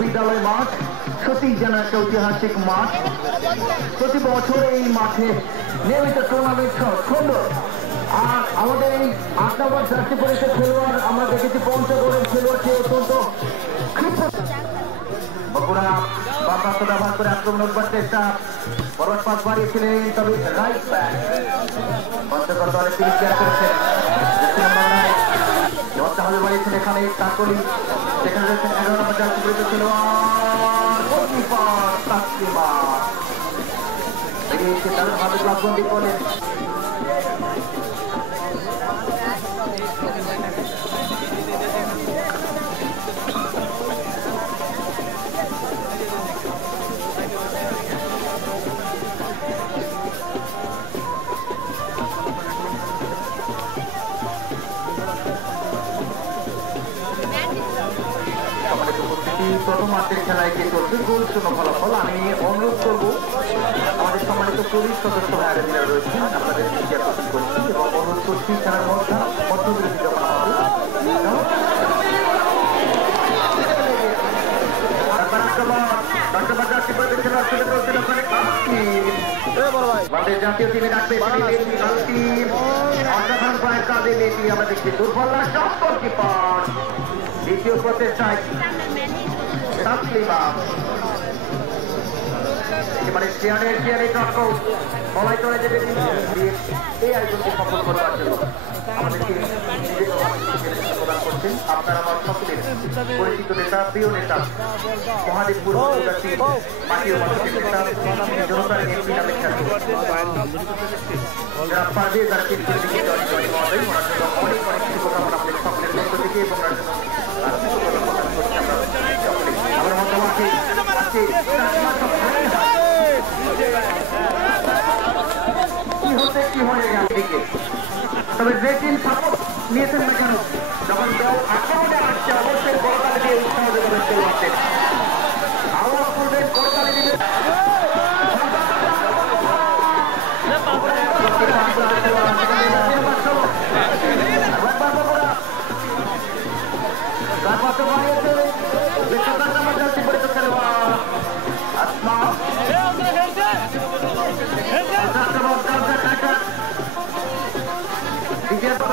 বিদ্যালয় মাঠ সত্যি যেন একটা ঐতিহাসিক মাঠ। প্রতি বছর এই মাঠে নিয়মিত টুর্নামেন্ট সুন্দর। আর আমাদের এই 8 নম্বর জার্সি পরিষদ খেলোয়াড় আমরা দেখেছি পঞ্চগড়ের খেলোয়াড়কে অত্যন্ত বগুড়া বাপাত্র ব্যবহার করে আক্রমণ করবার চেষ্টা, ফরওয়ার্ড পাস বাড়িয়েছিলেন, তবে রাইট ব্যাক পঞ্চগড় দলে তিনি ক্লিয়ার করেছেন। জবাবটা বাড়িয়েছেন এখানে কাকলি, সেখানে রয়েছেন 11 নম্বর জার্সি পরিষদ খেলোয়াড় গোলকিপার তাসলিমা বেরিয়েছে দারুণভাবে গ্লাভবন্দি করলেন। প্রথম মাঠের খেলায় যে চলছে গোল শূন্য ফলাফল। আমি অনুরোধ করবো আমাদের সম্মানিত পুলিশ সদস্য ভাইরা যারা রয়েছেন আপনাদের দৃষ্টি আকর্ষণ করছি এবং অনুরোধ করছি খেলার মধ্যবিরতি যখন হবে জাতীয় টিমে ডাকবে আমরা দেখছি দুর্বল কিপার দ্বিতীয় প্রচেষ্টায় এবারে চেয়ারে টক্কর বলাই চলে যেতে এই আয়োজনকে সফল করবার জন্য আমাদেরকে প্রদান করছেন আপনার আমার সকলের পরিচিত নেতা, প্রিয় নেতা, মহাদেবপুর মাটিও মানুষের নেতা, জনতার এমপি নামে খ্যাত যারা পারবে যারা কেন্দ্রের দিকে মহোদয় ওনার জন্য অনেক অনেক শুভকামনা আমাদের সকলের পক্ষ থেকে এবং আমার মতামতে কি হয়ে গেল দিকে, তবে যে টিম সাপোর্ট নিয়েছেন না কেন যখন কেউ আক্রমণে আসছে অবশ্যই করতালি দিয়ে উৎসাহ দেবেন খেলোয়াড়কে। আওয়াজ করবেন, করতালি দিবেন।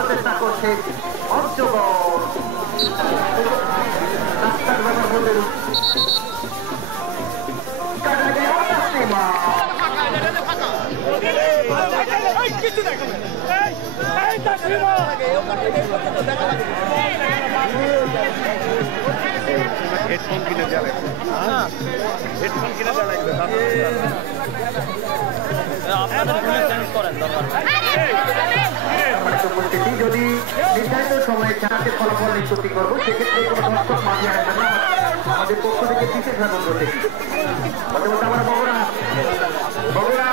চেষ্টা করছে পঞ্চগড় রাস্তার ব্যাপার বলে হেডফোন কিনে দেওয়া লাগবে, হেডফোন কিনে দেওয়া লাগবে যদি নির্ধারিত সময়ে খেলাতে ফলাফল নিষ্পত্তি করবো সেক্ষেত্রে কোনো দর্শক মাঝে আসবে না, আমাদের পক্ষ থেকে বিশেষভাবে অনুরোধ দেখি। আমরা বগুড়া